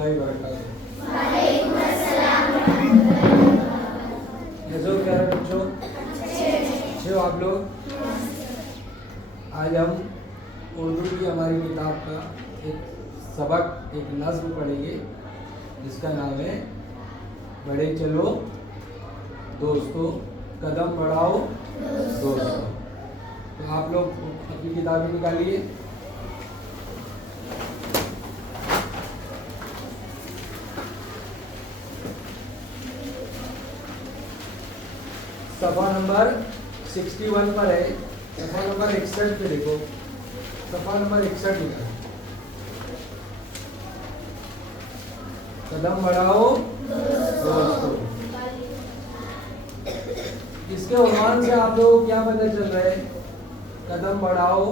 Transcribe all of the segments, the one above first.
रहमतुल्लाहि व बरकातहू। वालेकुम अस्सलाम व रहमतुल्लाहि व बरकातहू। कैसे हो प्यारे बच्चों? अच्छे हो आप लोग? आज हम उर्दू की हमारी किताब का एक सबक, एक नज़्म पढ़ेंगे जिसका नाम है बढ़े चलो दोस्तों, कदम बढ़ाओ दोस्तों। तो आप लोग अपनी किताबें निकालिए। सफ़ा नंबर 61 पर है। सफ़ा नंबर 61 पे देखो, सफ़ा नंबर 61 लिखा है, कदम बढ़ाओ दोस्तों। इसके उन्वान से आप लोगों को क्या पता चल रहा है? कदम बढ़ाओ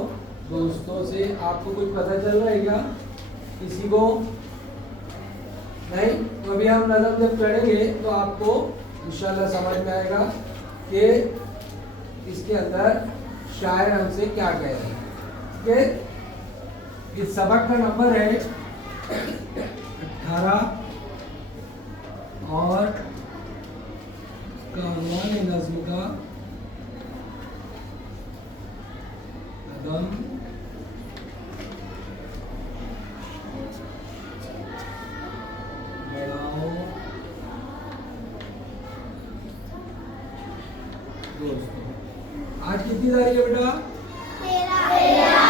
दोस्तों से आपको कुछ पता चल रहा है क्या किसी को? नहीं? तो अभी हम नज़म जब पढ़ेंगे तो आपको इंशाल्लाह समझ में आएगा कि इसके अंदर शायर हमसे क्या कह रहे हैं। ठीक है? इस सबक का नंबर है 18 और उन्वान नज़्म का कदम बढ़ाओ दोस्तों। आज कितनी तारीख है बेटा? 13।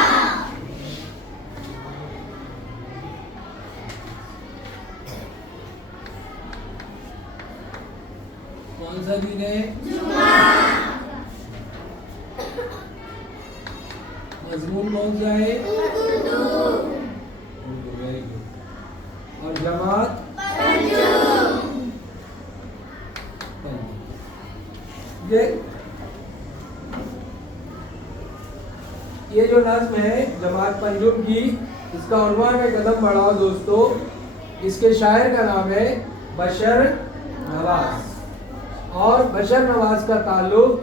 कौन सा दिन है? जुम्मा। मजमून कौन सा है? उर्दू। Very good. और जमात? ये जो नज़्म है जमात पंजुम की, इसका उन्वान है कदम बढ़ाओ दोस्तों। इसके शायर का नाम है बशर नवाज और बशर नवाज का ताल्लुक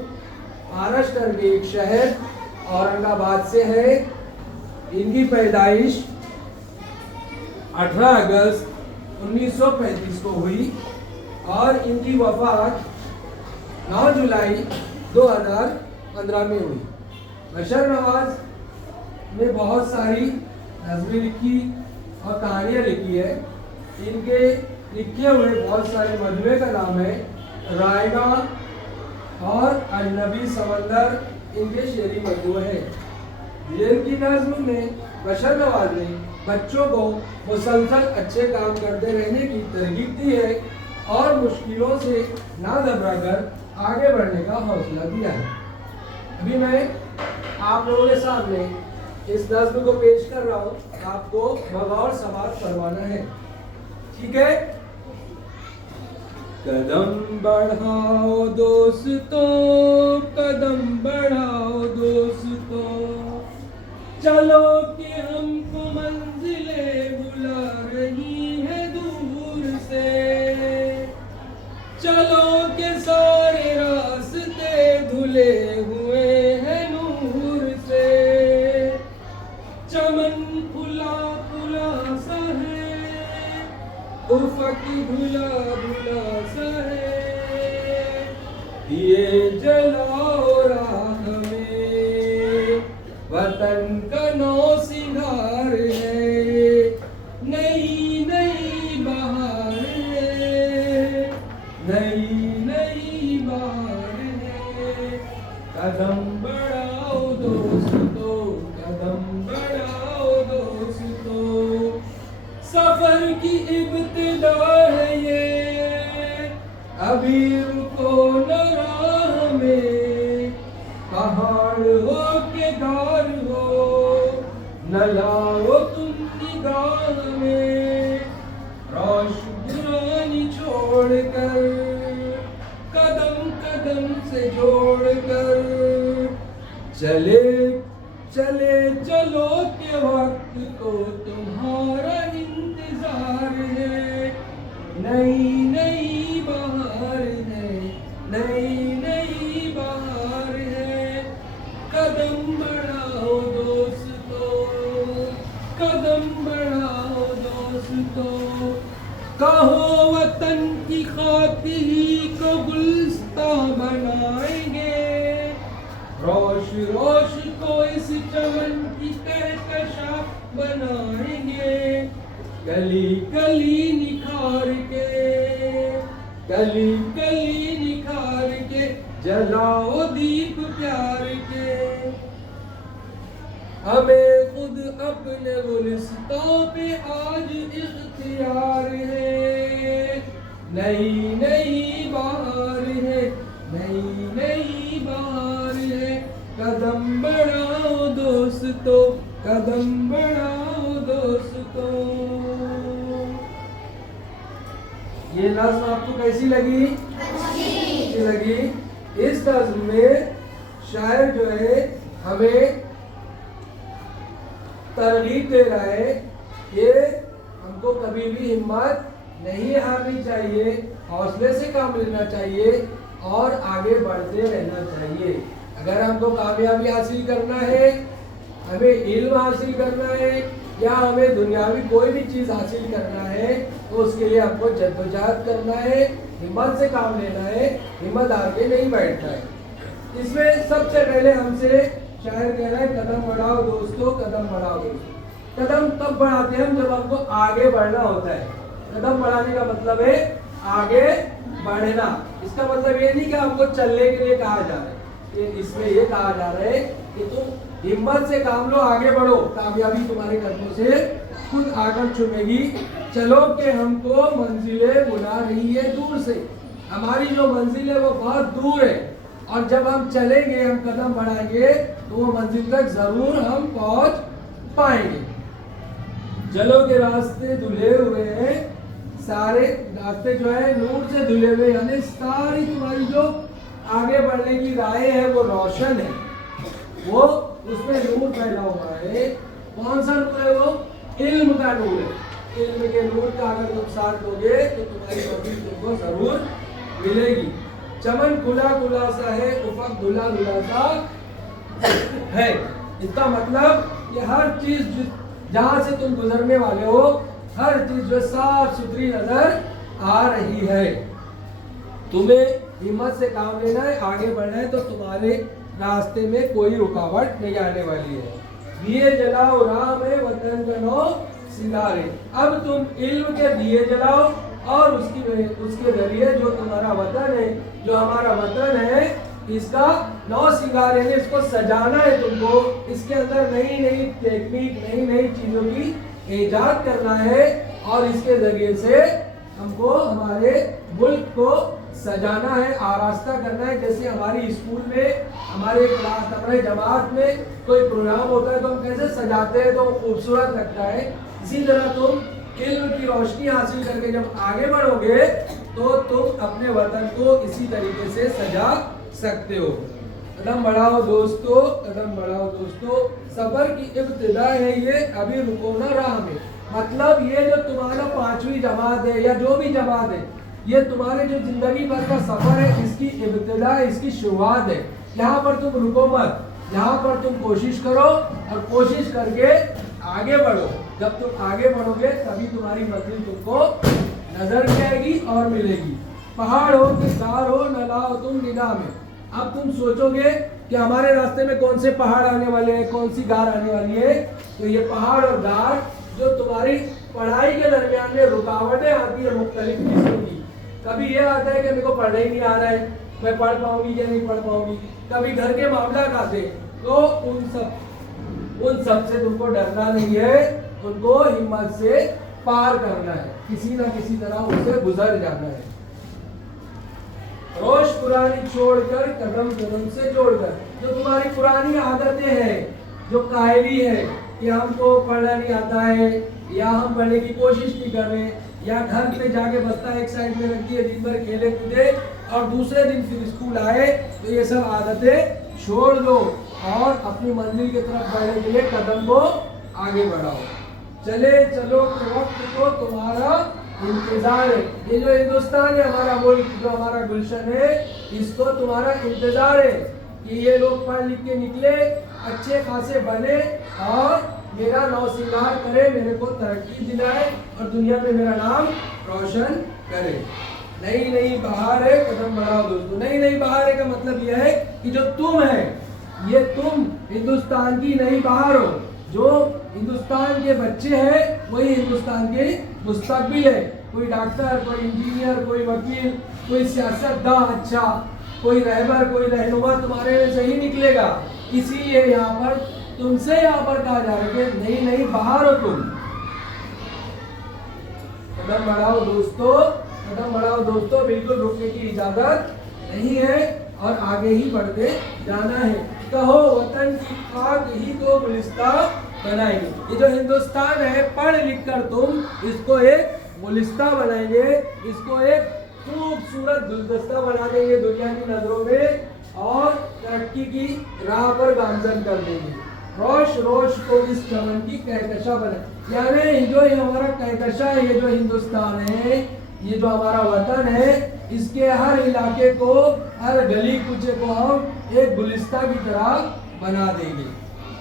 महाराष्ट्र के एक शहर औरंगाबाद से है। इनकी पैदाइश 18 अगस्त 1935 को हुई और इनकी वफात 9 जुलाई 2015 में हुई। बशर नवाज ने बहुत सारी नज़में लिखी और कहानियाँ लिखी है। इनके लिखे हुए बहुत सारे मजमूए का नाम है रायना और अजनबी समंदर, इनके शेरी मजमूए हैं। जिनकी नज़्म में बशर नवाज ने बच्चों को मुसलसल अच्छे काम करते रहने की तरगीब दी है और मुश्किलों से ना घबरा कर आगे बढ़ने का हौसला दिया है। अभी मैं आप लोगों के सामने इस नज़्म को पेश कर रहा हूँ, आपको बगौर समाप्त करवाना है। ठीक है? कदम बढ़ाओ दोस्तों, कदम बढ़ाओ दोस्तों, चलो कि हमको मंजिलें बुला रही है दूर से, चलो के सारे रास्ते धुले हुए हैं नूर से, चमन खुला खुला सा है, उफ़क़ धुला धुला सा है, दिए जलाओ राह में, वतन का नौ सिंगार है, नई नई बहार है, नई नई बहार है। कदम बढ़ाओ दोस्तों, कदम बढ़ाओ दोस्तों, सफर की इब्तिदा है ये, अभी रुको न राह में, पहाड़ हो के गार हो, न लाओ तुम निगाह में, रोशनी छोड़ कर, कदम कदम से जोड़ कर, चले चले चलो के वक्त को तुम्हारा इंतजार है, नई नई बहार है, नई नई बहार है। कदम बढ़ाओ दोस्तों, कदम बढ़ाओ दोस्तों, कहो वतन की खाक ही को गुलस्तां बनाएंगे, रोश रोश को इस चमन की कहकशा बनाएंगे, गली गली निखार के, गली गली निखार के जलाओ दीप प्यार के। हमें खुद अपने गुलिस्तां पे आज इख्तियार है, नई नई बहार है, नई नई बहार है, कदम बढ़ाओ दोस्तों, कदम बढ़ाओ दोस्तों। ये नज़्म आपको कैसी लगी? अच्छी लगी। इस नज़्म में शायर जो है हमें तरगीब दे रहा है कि हमको कभी भी हिम्मत नहीं हारनी चाहिए, हौसले से काम लेना चाहिए और आगे बढ़ते रहना चाहिए। अगर हमको कामयाबी हासिल करना है, हमें इल्म हासिल करना है या हमें दुनियावी कोई भी चीज़ हासिल करना है तो उसके लिए हमको जद्दोजहद करना है, हिम्मत से काम लेना है, हिम्मत हार के नहीं बैठना है। इसमें सबसे पहले हमसे शायर कह रहा है कदम बढ़ाओ दोस्तों, कदम बढ़ाओ दोस्तों। कदम तब बढ़ाते हैं हम जब हमको आगे बढ़ना होता है। कदम बढ़ाने का मतलब है आगे बढ़ना। इसका मतलब ये नहीं कि हमको चलने के लिए कहा जा रहा है, इसमें ये कहा जा रहा है कि तुम हिम्मत से काम लो, आगे बढ़ो, कामयाबी तुम्हारे कदमों से खुद आकर चुमेगी। चलो कि हमको मंजिलें बुला रही है दूर से, हमारी जो मंजिल है वो बहुत दूर है और जब हम चलेंगे, हम कदम बढ़ाएंगे तो वो मंजिल तक जरूर हम पहुंच पाएंगे। चलो के रास्ते धुले हुए हैं, सारे रास्ते जो है नूर से धुले हुए, यानी सारी तुम्हारी जो आगे बढ़ने की राहें है वो रोशन है, वो उसमें नूर फैला हुआ है। कौन सा नूर है? वो इल्म का नूर है। इल्म के नूर का अगर तुम साथ दोगे तो तुम्हारी तौफीक तुमको जरूर मिलेगी। चमन खुला खुला सा है, उफक धुला धुला सा है। इसका मतलब ये हर चीज जहां से तुम गुजरने वाले हो, हर चीज जो साफ सुथरी नजर आ रही है। तुम्हें हिम्मत से काम लेना है, आगे बढ़ना है तो तुम्हारे रास्ते में कोई रुकावट नहीं आने वाली है। दिए जलाओ राह में वतन बनो सिंगारे। अब तुम इल्म के दिए जलाओ और उसके जरिए जो तुम्हारा वतन है, जो हमारा वतन है, इसका नौ सिंगार है, इसको सजाना है तुमको। इसके अंदर नई नई टेक्निक, नई नई चीजों की इजाद करना है और इसके जरिए से हमको हमारे मुल्क को सजाना है, आरास्ता करना है। जैसे हमारी स्कूल में, हमारे क्लास, हमारे जमात में कोई प्रोग्राम होता है तो हम कैसे सजाते हैं तो खूबसूरत लगता है। इसी तरह तुम इल्म की रोशनी हासिल करके जब आगे बढ़ोगे तो तुम अपने वतन को इसी तरीके से सजा सकते हो। कदम बढ़ाओ दोस्तों, कदम बढ़ाओ दोस्तों, सफर की इब्तिदा है ये, अभी रुको ना राह में। मतलब ये जो तुम्हारा 5वीं जमात है या जो भी जमात है, ये तुम्हारे जो जिंदगी भर का सफर है, इसकी इब्तिदा है, इसकी शुरुआत है। यहाँ पर तुम रुको मत, यहाँ पर तुम कोशिश करो और कोशिश करके आगे बढ़ो। जब तुम आगे बढ़ोगे तभी तुम्हारी मंजिल तुमको नजर भी आएगी और मिलेगी। पहाड़ हो कि गार हो, न लाओ तुम निगाह में। अब तुम सोचोगे कि हमारे रास्ते में कौन से पहाड़ आने वाले हैं, कौन सी गार आने वाली है, तो ये पहाड़ और गार जो तुम्हारी पढ़ाई के दरमियान में रुकावटें आती है मुख्तलिफ किस्म की। कभी ये आता है कि मेरे को पढ़ना ही नहीं आ रहा है, मैं पढ़ पाऊंगी या नहीं पढ़ पाऊंगी। कभी घर के मामला आते, तो उन सब से तुमको डरना नहीं है, उनको हिम्मत से पार करना है, किसी ना किसी तरह उससे गुजर जाना है। रोश पुरानी छोड़कर कदम कदम से जोड़कर, जो तुम्हारी पुरानी आदतें हैं, जो कायरी है कि हमको पढ़ना नहीं आता है या हम पढ़ने की कोशिश नहीं कर रहे, या घर पे जाके बस्ता एक साइड में रख दिए, दिन भर खेले कूदे और दूसरे दिन फिर स्कूल आए, तो ये सब आदतें छोड़ दो और अपनी मंजिल की तरफ बढ़ने के लिए कदम को आगे बढ़ाओ। चले चलो वक्त को तुम्हारा इंतजार है। ये जो हिंदुस्तान है, हमारा मुल्क, जो हमारा गुलशन है, इसको तुम्हारा इंतजार है कि ये लोग पढ़ लिख के निकले, अच्छे खासे बने और मेरा नौसिंगार करे, मेरे को तरक्की दिलाए और दुनिया में मेरा नाम रोशन करे। नई नई बहार है, कदम बढ़ाओ दोस्तों। नई नई बहार है का मतलब यह है कि जो तुम है, ये तुम हिंदुस्तान की नई बहार हो। जो हिंदुस्तान के बच्चे हैं वही हिंदुस्तान के मुस्तकबिल है। कोई डॉक्टर, कोई इंजीनियर, कोई वकील, कोई सियासतदान अच्छा, कोई रहबर, कोई रहनुमा तुम्हारे में से ही निकलेगा। इसीलिए यहाँ पर तुमसे यहाँ पर कहा जा रहा है कि नई नई बहार हो तुम। कदम बढ़ाओ दोस्तों, कदम बढ़ाओ दोस्तों, बिल्कुल रुकने की इजाजत नहीं है और आगे ही बढ़ते जाना है। कहो वतन की खाक ही तो गुलिस्तान बनाएंगे। ये जो हिंदुस्तान है, पढ़ लिख कर तुम इसको एक गुलिस्तान बनाएंगे, इसको एक खूबसूरत गुलदस्ता बना देंगे दुनिया की नजरों में और तरक्की की राह पर गामजन कर देंगे। रोश रोश को इस चमन की कहकशा बना, यानी जो ये हमारा कहकशा है, ये जो हिंदुस्तान है, ये जो हमारा वतन है, इसके हर इलाके को, हर गली कूचे को हम एक गुलिस्तान की तरह बना देंगे।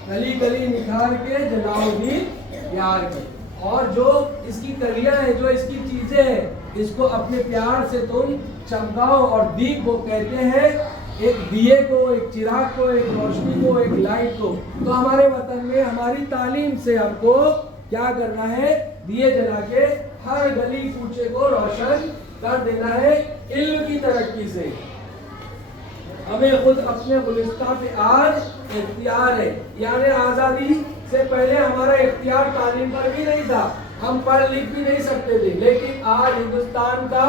गली गली निखार के जलाउद्दीन यार के। और जो इसकी कलियां हैं, जो इसकी चीजें हैं, इसको अपने प्यार से तुम चमकाओ। और दीप वो कहते हैं एक दिए को, एक चिराग को, एक रोशनी को, एक लाइट को। तो हमारे वतन में हमारी तालीम से हमको क्या करना है? दिए जला के हर गली कूचे को रोशन कर देना है इल्म की तरक्की से। हमें खुद अपने गुलिस्तान पे आज इख्तियार है, यानी आज़ादी से पहले हमारा इख्तियार तालीम पर भी नहीं था, हम पढ़ लिख भी नहीं सकते थे, लेकिन आज हिंदुस्तान का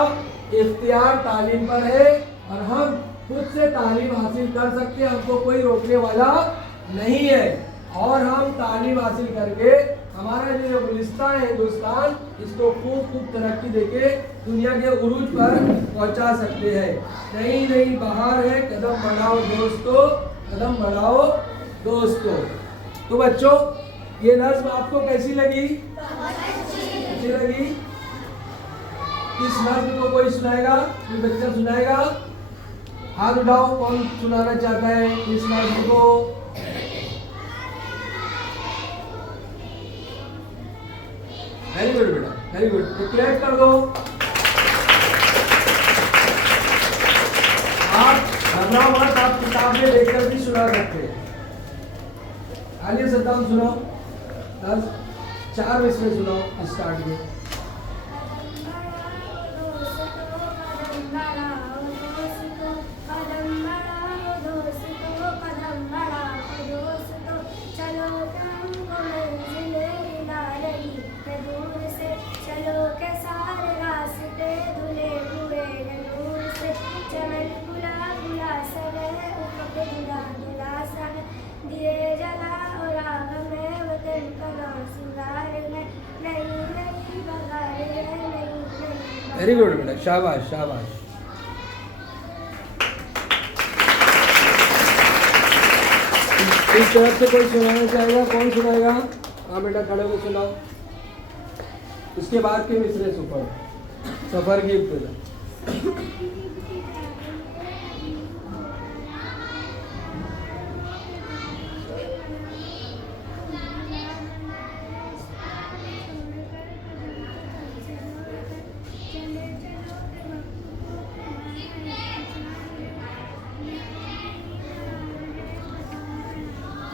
इख्तियार तालीम पर है और हम खुद से तालीम हासिल कर सकते हैं, हमको कोई रोकने वाला नहीं है। और हम तालीम हासिल करके हमारा जो गुलिस्तान है हिंदुस्तान, इसको खूब खूब तरक्की देके दुनिया के उरूज पर पहुंचा सकते हैं। नई नई बहार है, कदम बढ़ाओ दोस्तों, कदम बढ़ाओ दोस्तों। तो बच्चों, ये नज़्म आपको कैसी लगी? अच्छी लगी? इस नज़्म को कोई सुनाएगा? कोई बच्चा सुनाएगा? हाथ उठाओ, कौन सुनाना चाहता है इस नज़्म को? वेरी गुड बेटा, वेरी गुड। तो क्लैप कर दो। आप घबराओ मत, आप किताब में देखकर भी सुना सकते हैं। आलिया सद्दाम सुनाओ, 4 मिसरे सुनाओ स्टार्ट में। वेरी गुड बेटा, शाबाश शाबाश। इस तरफ से कोई सुनाना चाहेगा? कौन सुनाएगा? हाँ बेटा, खड़े होकर सुनाओ। उसके बाद के मिसरे सुपर सफर की इब्तिदा।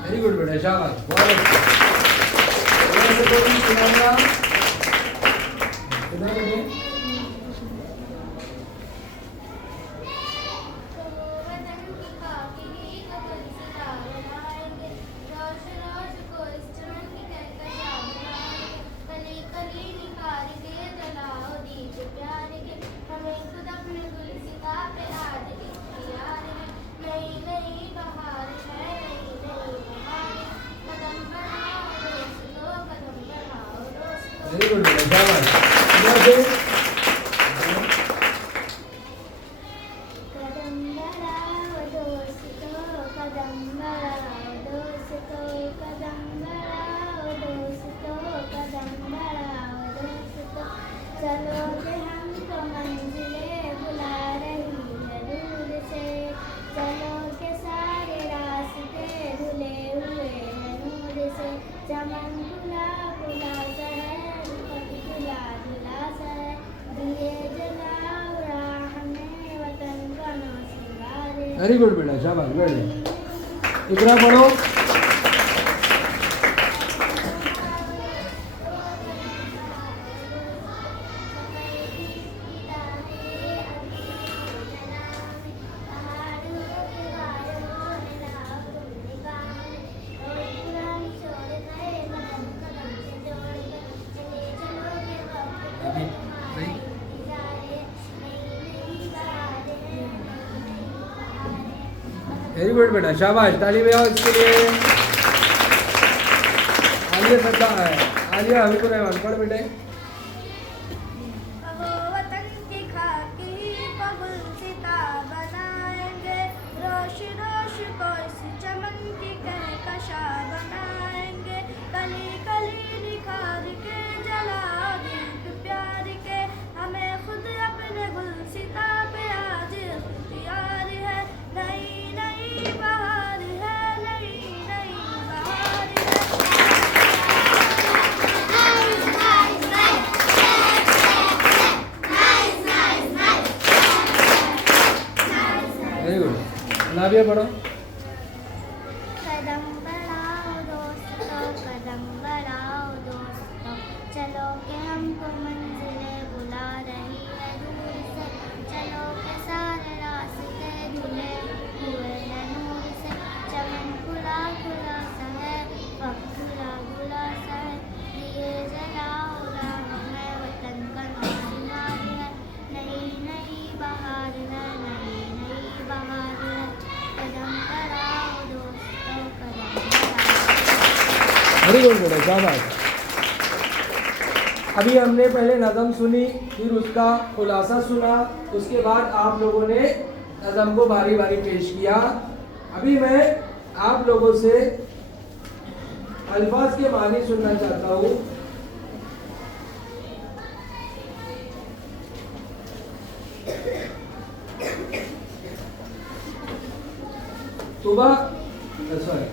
वेरी गुड बेटा, शाबाश, बहुत अच्छा। सुनाएगा? वेरी गुड बेटा, शाबाश। कदम बढ़ाओ दोस्तों, कदम बढ़ाओ दोस्तों, कदम बढ़ाओ दोस्तों, कदम बढ़ाओ दोस्तों। चलोगे हमको मंजिलें बुला रही है दूर से, चलोगे सारे रास्ते धुले हुए हैं नूर से। चमन खुला खुला सा है, खुला खुला सा है, वेरी गुड बेटा, शाबाश, बैठ जाओ। इकरा पढ़ो। वेरी गुड बेटा, शाबाश, ताली बजाओ इसके लिए। आलिया सद्दा है, आलिया हबीबुर रहमान पढ़ बेटे। वतन की खाकी को गुलसिता बनाएंगे, रोश रोश को इस चमन की कहकशा बनाएंगे, कली कली निखार के जलाओ दीप प्यार के, हमें खुद अपने गुलसिता पे आज इख्तियार है, नई नई बहार है, नई नई बहार वेरी गुड, नाबिया पढ़ो। कदम बढ़ाओ दोस्तों, कदम बढ़ाओ दोस्तों, चलो के हमको मंजिलें बुला रही है दूर से, चलो के सारे रास्ते धुले हुए हैं नूर से, चमन खुला खुला सा है, वक्त खुला खुला सा है, दिए जलाओ राह में वतन का नौसिंगार है, नई नई बहार है, नई नई बहार है, कदम बढ़ाओ दोस्तों, कदम बढ़ाओ। वेरी गुड बेटा, शाबाश। अभी हमने पहले नज़म सुनी, फिर उसका खुलासा सुना, उसके बाद आप लोगों ने नज़म को बारी बारी पेश किया। अभी मैं आप लोगों से अल्फाज के मानी सुनना चाहता हूँ। सुबह सॉरी,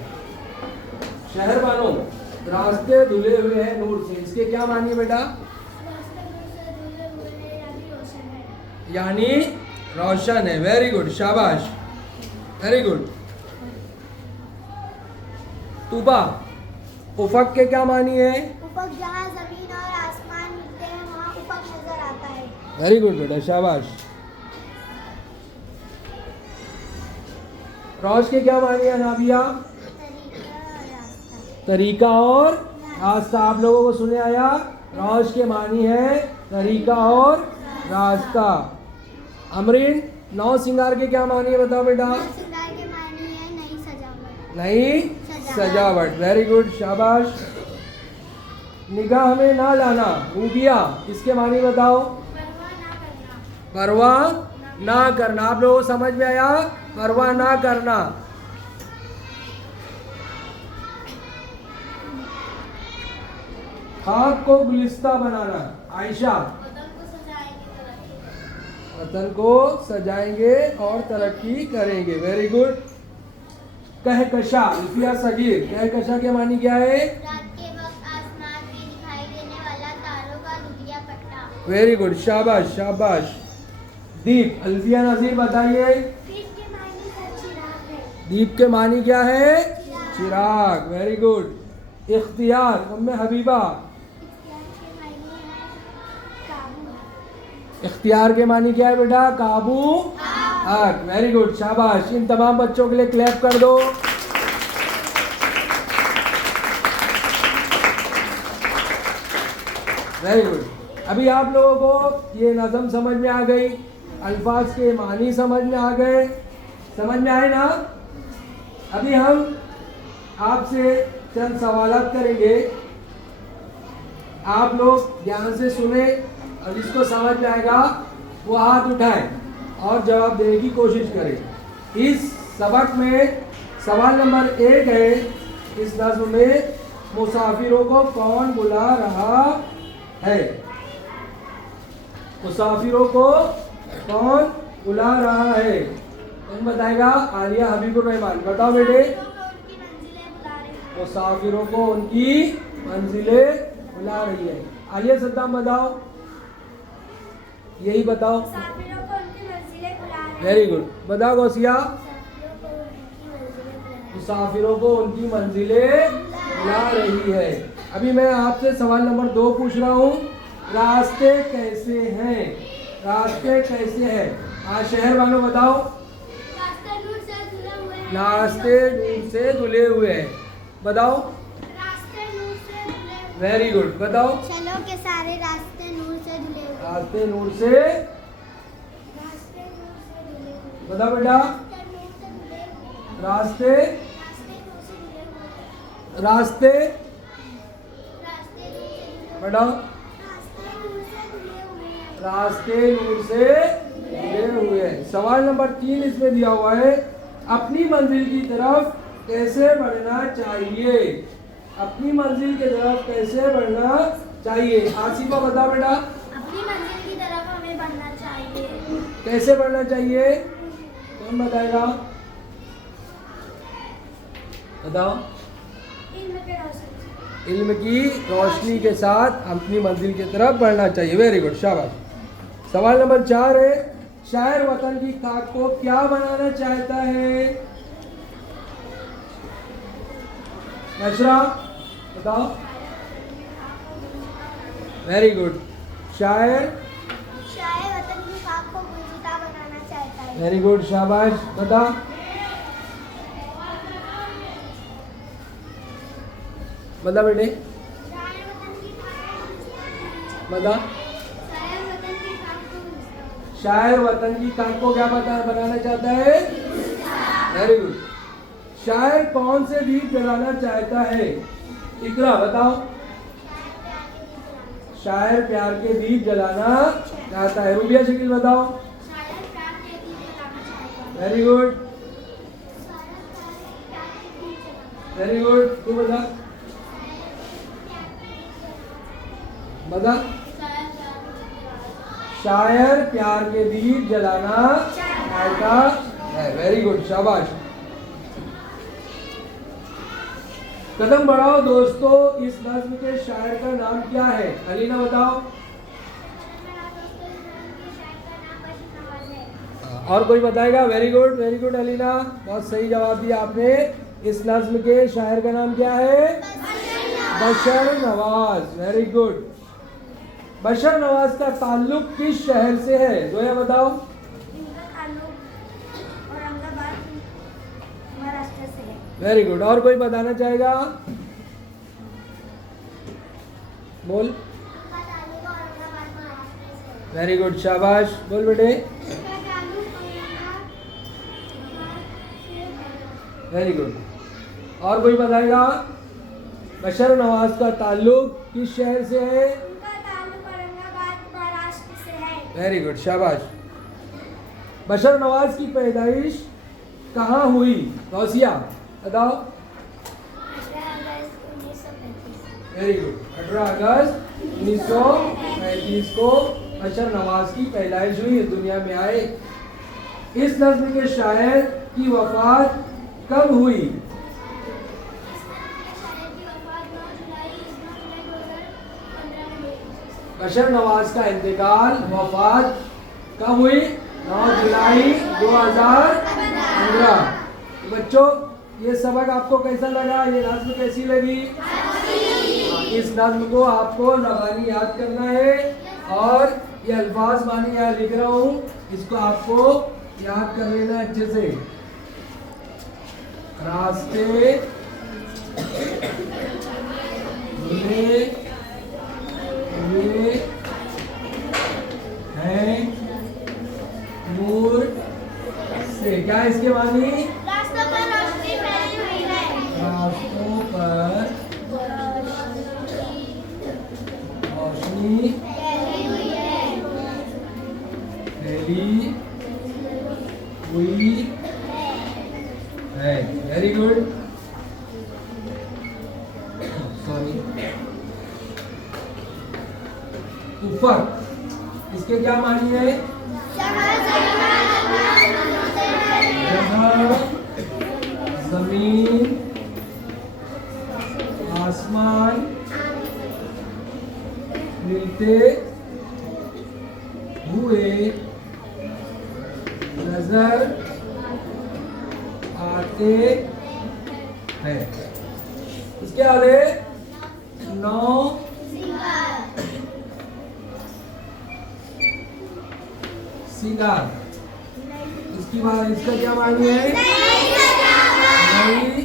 शहर वालों रास्ते धुले हुए हैं नूर से, इसके क्या मानिए बेटा? यानी रोशन है। वेरी गुड, शाबाश, वेरी गुड। तुबा, उफक के क्या मानी है? ऊपर जहाँ जमीन और आसमान मिलते हैं वहाँ ऊपर नजर आता है। वेरी गुड बेटा, शाबाश। रोश के क्या मानी है नाबिया? तरीका और रास्ता। आप लोगों को सुने आया? रोश के मानी है तरीका और रास्ता। अमरीन, नौ सिंगार के क्या मानी है बताओ बेटा? सिंगार के मानी है नई सजावट। नई सजावट। वेरी गुड, शाबाश। निगाह में ना लाना, रूबिया, इसके मानी बताओ? परवाह ना करना। आप लोगों को समझ में आया? परवाह ना करना। खाक को गुलिस्ता बनाना, आयशा, वतन को सजाएंगे और तरक्की करेंगे। Very good. कहकशा, इल्फिया सगीर, कहकशा के मानी क्या है? रात के वक्त आसमान में दिखाई देने वाला तारों का दुधिया पट्टा। वेरी गुड, शाबाश शाबाश। दीप, अल्फिया नजीर बताइए। दीप के मानी है चिराग है। दीप के मानी क्या है? चिराग। Very good. इख्तियार, उम्मे हबीबा, इख्तियार के मानी क्या है बेटा? काबू हक। वेरी गुड, शाबाश। इन तमाम बच्चों के लिए क्लैप कर दो। Very good. अभी आप लोगों को ये नज़म समझ में आ गई, अल्फाज के मानी समझ में आ गए, समझ में आए ना? अभी हम आपसे चंद सवालात करेंगे, आप लोग ध्यान से सुने और जिसको समझ में आएगा वो हाथ उठाए और जवाब देने की कोशिश करें। इस सबक में सवाल नंबर 1 है, इस नज़्म में मुसाफिरों को कौन बुला रहा है? मुसाफिरों को कौन बुला रहा है? कौन बताएगा? आलिया हबीबुर रहमान, बताओ बेटे। मुसाफिरों को उनकी मंजिलें बुला रही है। आलिया सद्दाम बताओ, यही बताओ। मुसाफिरों को उनकी मंजिलें बुला रही हैं। वेरी गुड, बताओ गौसिया। मुसाफिरों को उनकी मंजिलें बुला रही है। अभी मैं आपसे सवाल नंबर 2 पूछ रहा हूँ, रास्ते कैसे हैं? रास्ते कैसे हैं? आज शहर वालों बताओ। रास्ते नूर से धुले हुए हैं। रास्ते नूर से धुले हुए हैं। बताओ। रास्ते नूर से धुले हुए हैं। Very good. बताओ। चलो के सारे रास्ते नूर से धुले हुए हैं। रास्ते नूर से। रास्ते नूर से धुले हुए हैं। बताओ बेटा। रास्ते। रास्ते। बताओ। रास्ते नूर से धुले हुए हैं। सवाल नंबर 3 इसमें दिया हुआ है, अपनी मंजिल की तरफ कैसे बढ़ना चाहिए? अपनी मंजिल की तरफ कैसे बढ़ना चाहिए? आसिफा बताओ बेटा। अपनी मंजिल की तरफ हमें बढ़ना चाहिए। कैसे बढ़ना चाहिए? कौन बताएगा? बताओ। इल्म की रोशनी के साथ अपनी मंजिल की तरफ बढ़ना चाहिए। वेरी गुड, शाबाश। सवाल नंबर 4 है, शायर वतन की खाक को क्या बनाना चाहता है? नशरा बताओ। Very good. शायर वतन की खाक को गुलजिदा बनाना चाहता है। वेरी गुड, शाबाश। बता। बता बेटे। बता। शायर वतन की खाक को क्या बनाना चाहता है? Very good. शायर कौन से दीप जलाना चाहता है? इकरा बताओ। शायर प्यार के दीप जलाना चाहता है। रूबिया शकील बताओ। Very good, very good. तू बता। बता। शायर प्यार के दीप जलाना चाहता है। वेरी गुड, शाबाश। कदम बढ़ाओ दोस्तों, इस नज्म के शायर का नाम क्या है? अलीना बताओ। और कोई बताएगा? वेरी गुड अलीना, बहुत सही जवाब दिया आपने। इस नज्म के शायर का नाम क्या है? बशर नवाज। Very good. बशर नवाज का ताल्लुक किस शहर से है? जोया बताओ। इनका ताल्लुक औरंगाबाद महाराष्ट्र से है। Very good. और कोई बताना चाहेगा? बोल। इनका ताल्लुक औरंगाबाद महाराष्ट्र से है। वेरी गुड, शाबाश। बोल बेटे। इनका ताल्लुक औरंगाबाद से है। Very good. और कोई बताएगा? बशर नवाज का ताल्लुक किस शहर से है? उनका ताल्लुक औरंगाबाद महाराष्ट्र से है। वेरी गुड, शाबाश। बशर नवाज की पैदाइश कहाँ हुई? गौसिया बताओ। 18 अगस्त 1935। Very good. 18 अगस्त 1935 को बशर नवाज की पैदाइश हुई, दुनिया में आए। इस नज्म के शायर की वफात कब हुई? बशर नवाज का इंतकाल, वफात कब हुई? 9 जुलाई 2015। तो बच्चों, ये सबक आपको कैसा लगा? ये नज्म कैसी लगी? इस नज्म को आपको ज़बानी याद करना है और ये अल्फाज मानी यहाँ लिख रहा हूँ, इसको आपको याद कर लेना अच्छे से। रास्ते धुले हुए हैं नूर से। क्या इसके मानी? रास्तों पर रोशनी फैली हुई है। रास्तों पर रोशनी फैली हुई है। फैली हुई है। Very good. सॉरी, ऊपर इसके क्या मानी है? जगह, जमीन, आसमान मिलते हुए नजर आते है। इसके आगे 9 सिंगार। इसकी बात, इसका क्या मानी है? नई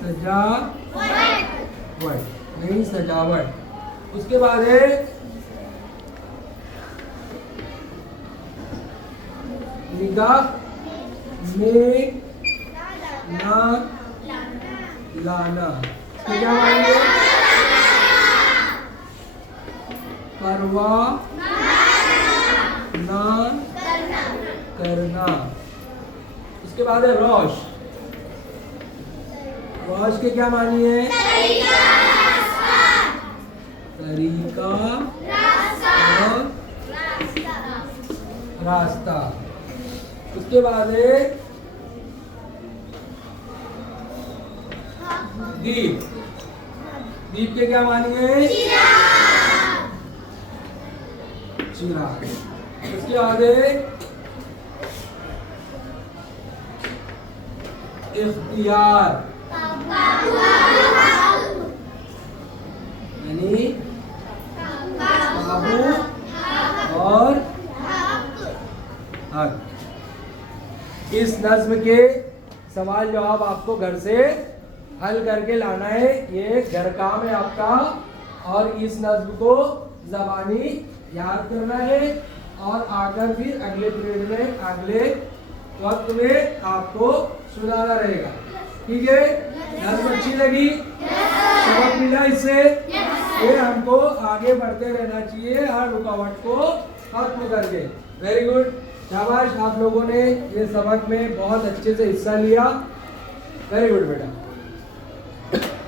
सजावट, नई सजावट। उसके बाद है निगाह में ना लाना। इसका क्या मानी है? परवाह ना करना। उसके बाद है रोश। रोश के क्या मानी है? तरीका और रास्ता। उसके बाद है दीप। दीप के क्या मानी है? चिराग। उसके बाद है इख्तियार, यानी काबू और हक। इस नज्म के सवाल जवाब आपको घर से हल करके लाना है। ये घर काम है आपका, और इस नज्म को ज़बानी याद करना है, और आकर फिर अगले पीरियड में, अगले वक्त में आपको सुनाना रहेगा। ठीक है? नज्म अच्छी लगी? सबक मिला इससे? ये हमको आगे बढ़ते रहना चाहिए, हर रुकावट को खत्म करके। वेरी गुड, शाबाश। आप लोगों ने ये सबक में बहुत अच्छे से हिस्सा लिया। वेरी गुड बेटा।